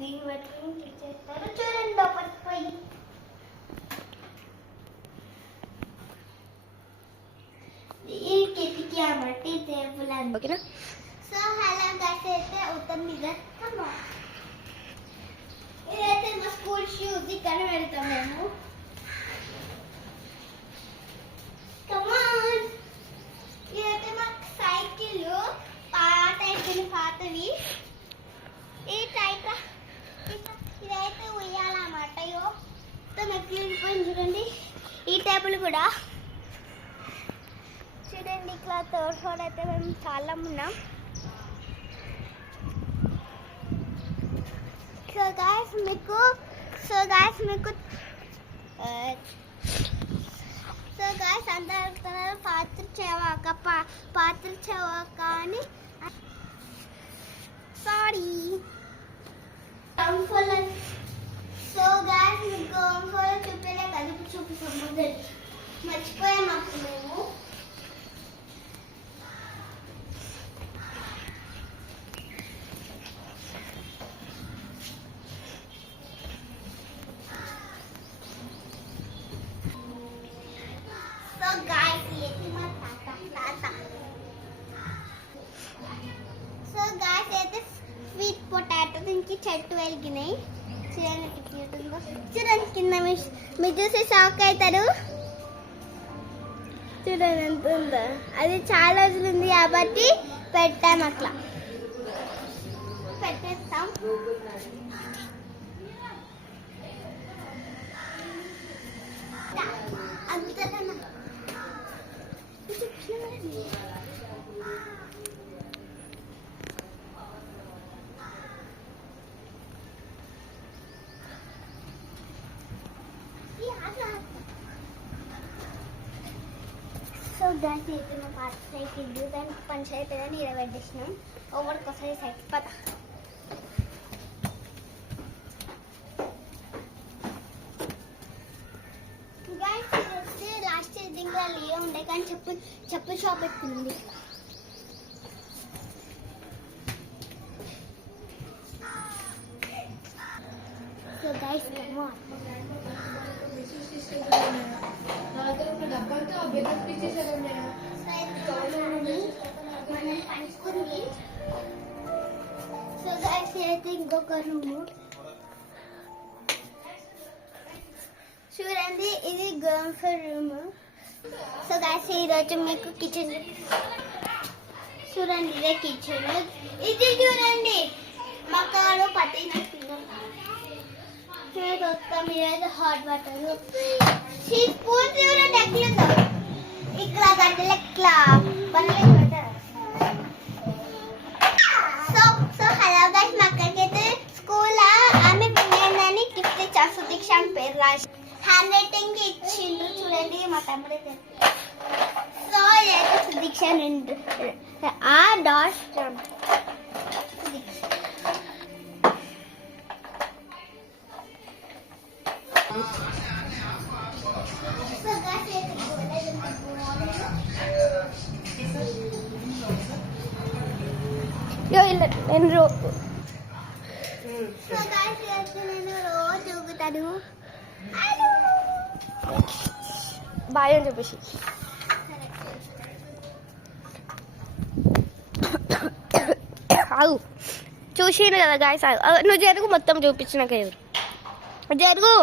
దీన్ని పట్టుకుని చేస్తారు. చూడండి లోపలికి పోయి. ఈ కిటికీ అన్నమాట టేబుల్ అని. ఓకేనా? సో హలో గైస్, అయితే ఉత్తమ్ మీద ఇదైతే మా స్కూల్ షూస్ ఇక్కడ పెడతాం మేము. కమాన్, ఇదైతే మా సైకిల్ పాతవి. ఈ సైకిల్ ఇదైతే ఉయ్యాలన్నమాట. మెక్కిపోయింది చూడండి. ఈ టేబుల్ కూడా చూడండి. ఇట్లా థర్డ్ ఫ్లోర్ అయితే మేము చాలా ఉన్నాం. సో గాయస్ మీకు అందరూ పాత్ర చెవాక అని సారీ. సో గాయస్ మీకు గ్రౌండ్ ఫ్లోర్ చూపేలే కలిపి చూపిస్తాము. మర్చిపోయాం అప్పుడు మేము. స్వీట్ పొటాటో దీనికి చెట్టు వెలిగినాయి. చూడండి కింద మీరు చూసి షాక్ అవుతారు. చూడండి ఎంత ఉందో. అది చాలా రోజులు ఉంది కాబట్టి పెట్టాం, అట్లా పెట్టేస్తాం. సో గాయస్ అయితే మా పాత సైకిల్ దానికి పంచాయతీ అని ఇలా పెట్టేసినాం. ఒకసారి సైకిల్ పద. గాయస్ లాస్ట్ ఇయర్ ఇంకా లీవ్ ఉండే కానీ చెప్పుల షాప్ పెట్టుకుంది. సో గాయస్ సో గైస్ అయితే ఇంకొక రూమ్ చూడండి. ఇది ground floor room. So guys ఈరోజు మీకు కిచెన్ చూడండి. ఇదే కిచెన్. ఇది చూడండి మక్కలు పట్టిన మీరైతే హాట్ వాటర్ స్పూన్ చూడండి ఎట్లా ఇక్కడ గడ్డలు ఎట్లా పర్లేదు పెట్టారు. సో హలో గైస్, మా అక్కడికైతే స్కూల్ ఆమె విన్నానని గిఫ్ట్ ఇచ్చారు. సుదీక్ష అని పేరు రాసి హ్యాండ్ రైటింగ్ ఇచ్చిండ్రు చూడండి మా తమ్ముడైతే. సో ఇదైతే సుదీక్ష నిండు ఆ డాట్ నేను రోజు ఊగుతాను. బాయ్ అని చెప్పేసి చూసిన కదా గాయస్. నువ్వు జరుగు, మొత్తం చూపించినాక జరుగు.